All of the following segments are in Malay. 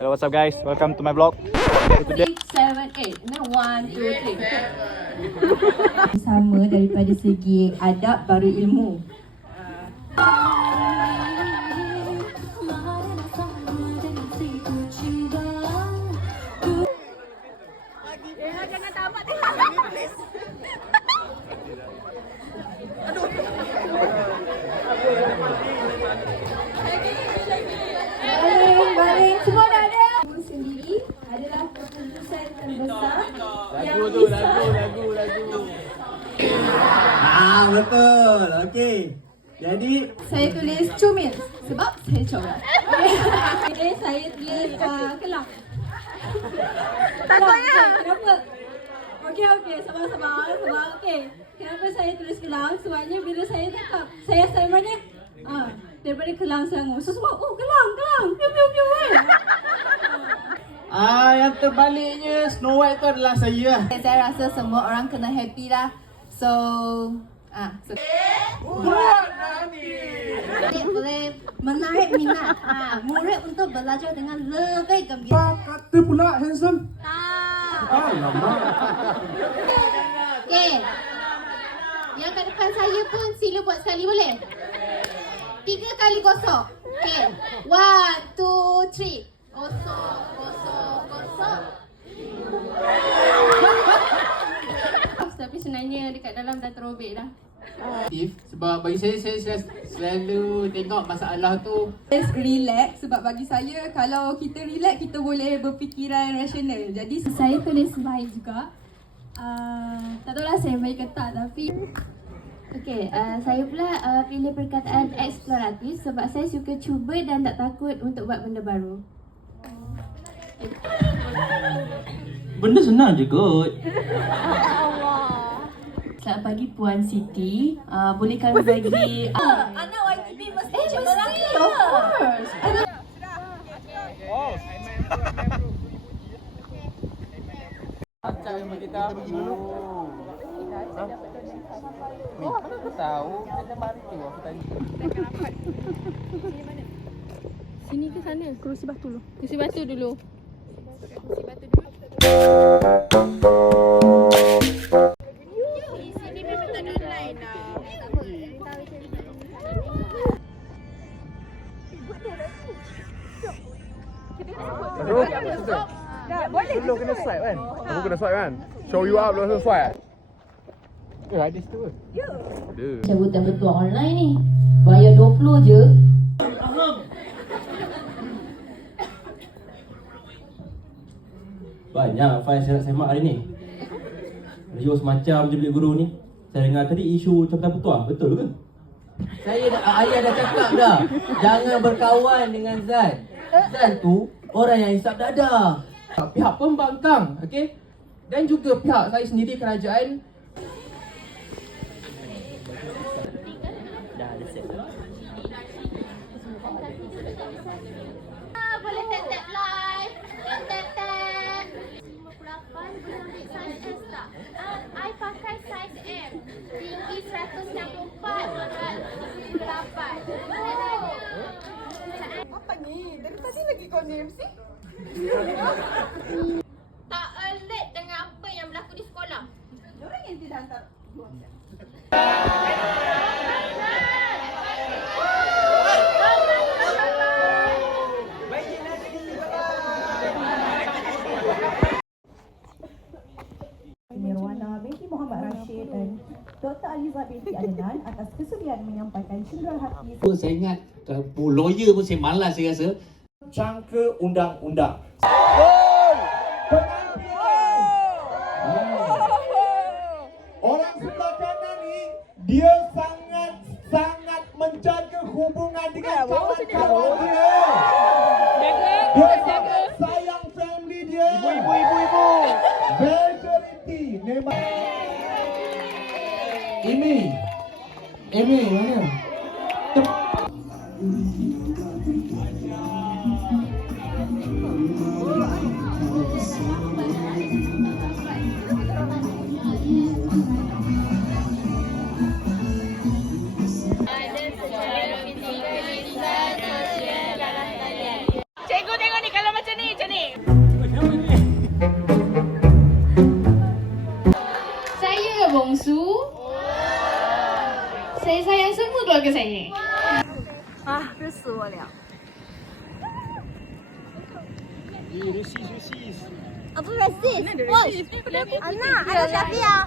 Hello, what's up guys? Welcome to my vlog. 6, 7, 8. No, 1, 2, 3. Sama daripada segi adab baru ilmu. Jangan tamat please. Baring, semua dah ada. Sendiri adalah keputusan terbesar yang Lagu. Betul. Okey. Jadi saya tulis cumil sebab saya corak. Okay, saya tulis kelang. Takutnya. Kenapa? Okey, sabar. Okey. Kenapa saya tulis kelang? Sebabnya bila saya tangkap, saya assignmentnya daripada kelang sangu. So semua, kelang. Piu kan. yang terbaliknya Snow White tu adalah saya lah. Saya rasa semua orang kena happy lah. So boleh menarik minat murid untuk belajar dengan lebih gembira. Kata pula handsome. Okay. Yang kat depan saya pun sila buat sekali boleh? 3 kali gosok. Okay. 1, 2, 3. Gosok. Tapi sebenarnya dekat dalam dah terobek dah. Sebab bagi saya selalu tengok masalah tu Relax sebab bagi saya kalau kita relax kita boleh berfikiran rasional. Jadi Saya tulis baik juga. Tak tahulah saya baik ke tak tapi okey, saya pula pilih perkataan eksploratif sebab saya suka cuba dan tak takut untuk buat benda baru. benda senang je kot. Selamat pagi Puan Siti. Boleh kami bagi anak YTB mesti cemerlang. Of course. Sini ke sana? Kerusi batu dulu. Kerusi batu dulu. Sini memang tak ada online lah. Belum kena swipe kan? Aku kena swipe kan? Show you up, belum swipe. Ada situ ke? Ya. Ada. cabutan ketua online ni. Bayar 20 je. Banyak fail saya nak semak hari ni. Rio semacam je bilik guru ni. Saya dengar tadi isu cabutan petua, betul ke? Ayah dah cakap dah, jangan berkawan dengan Zan. Zan tu orang yang hisap dada. Pihak pembangkang, okey? Dan juga pihak saya sendiri kerajaan. Boleh tap live. Tap. 58 boleh ambil size S tak? I pakai size M. Tinggi 164, berat 78. Boleh tanya. Apa ni? Dari tadi lagi kau ni MC? Tak alert dengan apa yang berlaku di sekolah. Diorang yang tidak hantar. Nirwana binti Muhammad Rashid dan Dr. Aliza binti Adnan atas kesudian menyampaikan cendera hati. Saya ingat lawyer pun saya malas saya rasa. Cangka undang-undang. Orang sebelah kanan ni dia sangat menjaga hubungan dengan kawan-kawan dia. Dia sangat sayang family dia. Ibu. Majority memang. Amy mana? Cikgu tengok ni, kalau macam ni ke saya. Apa rasis? Anak, ada siapa ya?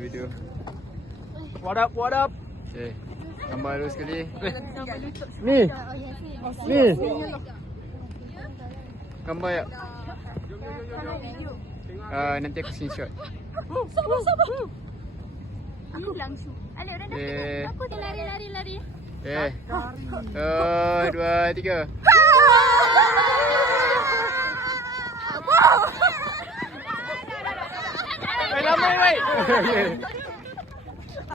Video. What up? Okay. Gambar dulu sekali. Ni. Gambar ya. Nanti aku screenshot. Aku langsung. Alah, orang Okay. aku dia lari. Okay. 1, 2, 3. Lama wait.